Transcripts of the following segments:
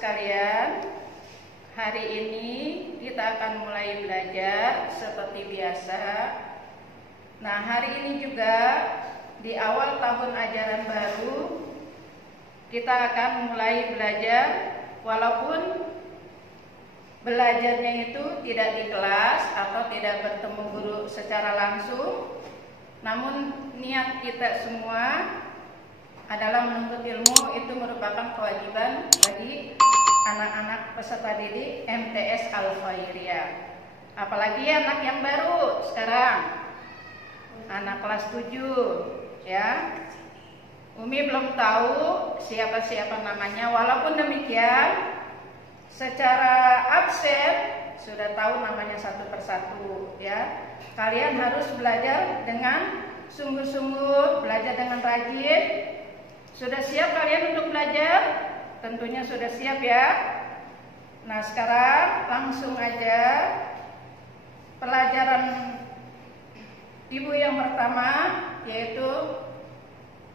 sekalian, hari ini kita akan mulai belajar seperti biasa. Nah, hari ini juga di awal tahun ajaran baru kita akan mulai belajar, walaupun belajarnya itu tidak di kelas atau tidak bertemu guru secara langsung, namun niat kita semua adalah menuntut ilmu. Itu merupakan kewajiban bagi anak-anak peserta didik MTS Al-Khairiyah. Apalagi anak yang baru sekarang, anak kelas 7 ya. Umi belum tahu siapa-siapa namanya, walaupun demikian secara absen sudah tahu namanya satu persatu ya. Kalian harus belajar dengan sungguh-sungguh, belajar dengan rajin. Sudah siap kalian untuk belajar? Tentunya sudah siap ya. Nah, sekarang langsung aja pelajaran ibu yang pertama, yaitu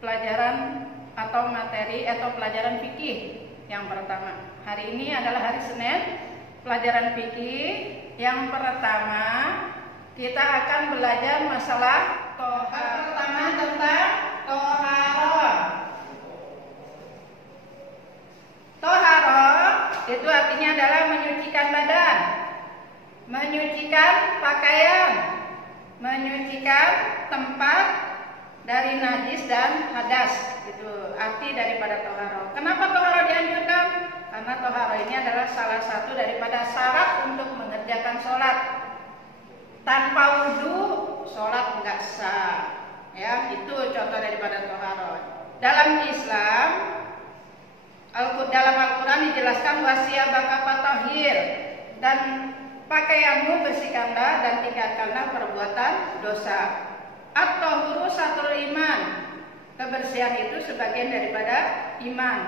pelajaran atau materi atau pelajaran fikih yang pertama. Hari ini adalah hari Senin, pelajaran fikih yang pertama. Kita akan belajar masalah tohar. Pertama tentang toharoh. Toharoh itu artinya adalah menyucikan badan, menyucikan pakaian, menyucikan tempat dari najis dan hadas. Itu arti daripada toharoh. Kenapa toharoh dianjurkan? Karena toharoh ini adalah salah satu daripada syarat untuk mengerjakan sholat. Tanpa wudhu, sholat enggak sah. Ya, itu contoh daripada toharoh. Dalam Islam, dalam Al-Quran dijelaskan wasiyabaka fatahhir, dan pakaianmu bersihkanlah dan tinggalkanlah perbuatan dosa. At-tahuru satrul iman, kebersihan itu sebagian daripada iman.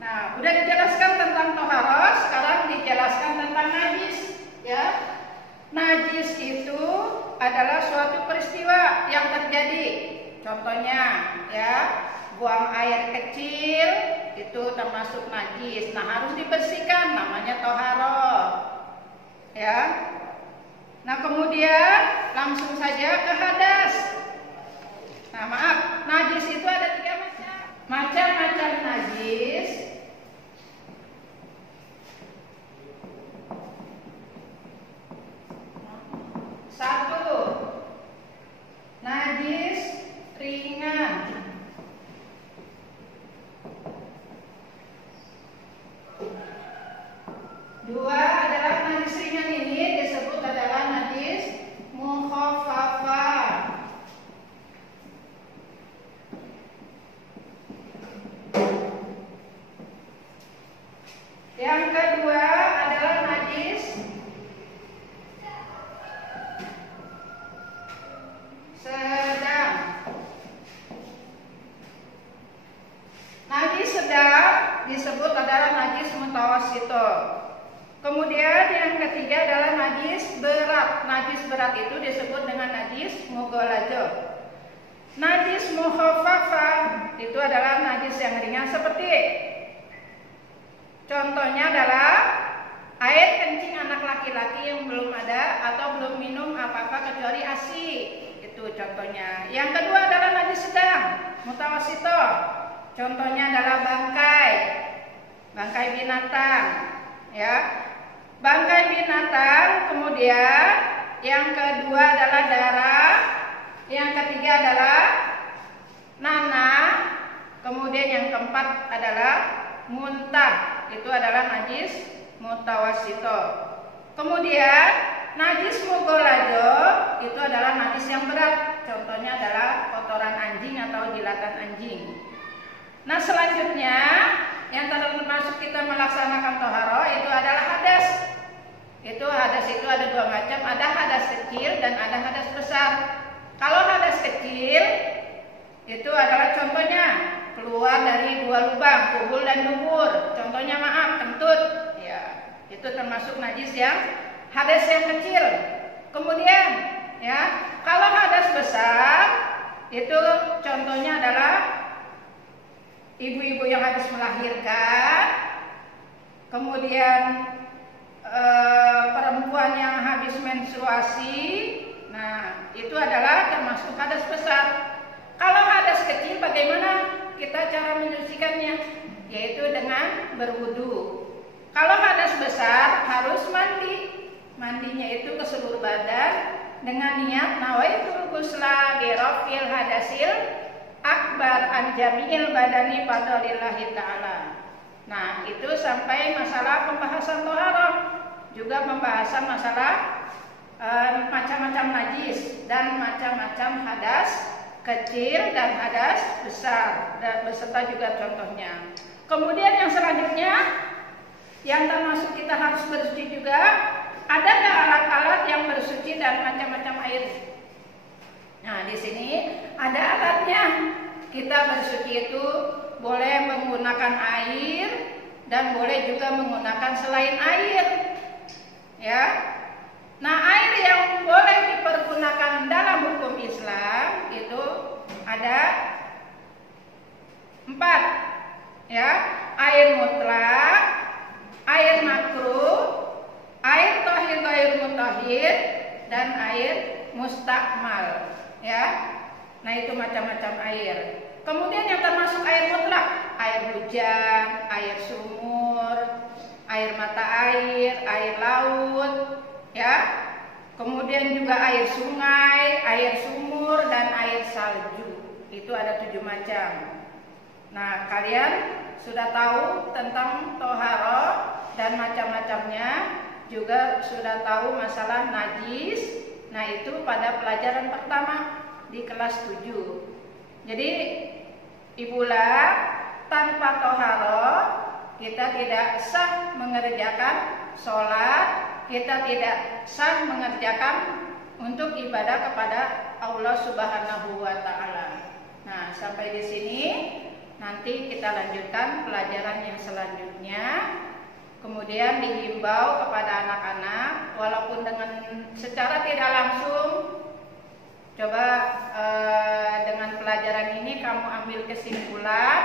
Nah, udah dijelaskan tentang toharoh, sekarang dijelaskan tentang najis ya. Najis itu adalah suatu peristiwa yang terjadi. Contohnya ya, buang air kecil itu termasuk najis. Nah, harus dibersihkan, namanya toharoh ya. Nah, kemudian langsung saja ke hadas. Nah, maaf, najis itu ada 3 macam. Macam-macam najis. Satu, najis ringan. Dua adalah najis ringan ini disebut adalah najis mukhaffafa. Yang kedua adalah najis sedang. Najis sedang disebut adalah najis mutawassito. Kemudian yang ketiga adalah najis berat. Najis berat itu disebut dengan najis mughaladzah. Najis mukhaffafa itu adalah najis yang ringan, seperti contohnya adalah air kencing anak laki-laki yang belum ada atau belum minum apa-apa kecuali ASI. Itu contohnya. Yang kedua adalah najis sedang, mutawassito. Contohnya adalah bangkai binatang ya. Bangkai binatang, kemudian yang kedua adalah darah, yang ketiga adalah nanah, kemudian yang keempat adalah muntah. Itu adalah najis mutawassito. Kemudian najis mughaladzah itu adalah najis yang berat. Contohnya adalah kotoran anjing atau jilatan anjing. Nah, selanjutnya yang termasuk kita melaksanakan toharoh itu adalah hadas. Itu hadas itu ada 2 macam, ada hadas kecil dan ada hadas besar. Kalau hadas kecil itu adalah contohnya keluar dari 2 lubang, kubul dan dubur. Contohnya kentut. Ya, itu termasuk najis yang hadas yang kecil. Kemudian ya, kalau hadas besar itu contohnya adalah ibu-ibu yang habis melahirkan, kemudian perempuan yang habis menstruasi, nah itu adalah termasuk hadas besar. Kalau hadas kecil bagaimana kita cara menyucikannya? Yaitu dengan berwudu. Kalau hadas besar harus mandi. Mandinya itu ke seluruh badan dengan niat nawaitul ghusla li raf'il hadasil akbar an jami'il badani fadlillahi ta'ala. Nah, itu sampai masalah pembahasan thaharah, juga pembahasan masalah macam-macam najis dan macam-macam hadas kecil dan hadas besar, dan beserta juga contohnya. Kemudian yang selanjutnya yang termasuk kita harus bersuci juga, ada nggak alat-alat yang bersuci dan macam-macam air? Nah, di sini ada alatnya. Kita bersuci itu boleh menggunakan air dan boleh juga menggunakan selain air. Ya. Nah, air yang boleh dipergunakan dalam hukum Islam itu ada 4. Ya, air mutlak, air makruh, air tahir ghair mutahhir, dan air mustakmal. Ya. Nah, itu macam-macam air. Kemudian yang termasuk air mutlak, air hujan, air sumur, air mata air laut, ya. Kemudian juga air sungai, air sumur, dan air salju. Itu ada 7 macam. Nah, kalian sudah tahu tentang toharoh dan macam-macamnya, juga sudah tahu masalah najis. Nah, itu pada pelajaran pertama di kelas 7. Jadi ibulah, tanpa toharoh kita tidak sah mengerjakan sholat, kita tidak sah mengerjakan untuk ibadah kepada Allah Subhanahu wa Ta'ala. Nah, sampai di sini. Nanti kita lanjutkan pelajaran yang selanjutnya. Kemudian dihimbau kepada anak-anak, walaupun dengan secara tidak langsung, coba dengan pelajaran ini kamu ambil kesimpulan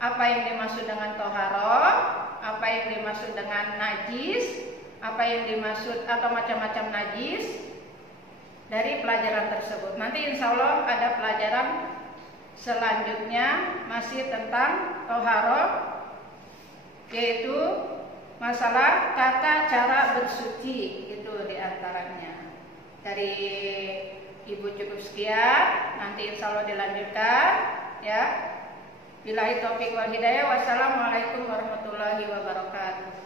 apa yang dimaksud dengan toharoh, apa yang dimaksud dengan najis, apa yang dimaksud atau macam-macam najis dari pelajaran tersebut. Nanti insya Allah ada pelajaran selanjutnya masih tentang toharoh, yaitu masalah tata cara bersuci. Itu diantaranya. Dari Ibu cukup sekian, nanti insya Allah dilanjutkan, ya. Billahi taufiq wal hidayah. Wassalamualaikum warahmatullahi wabarakatuh.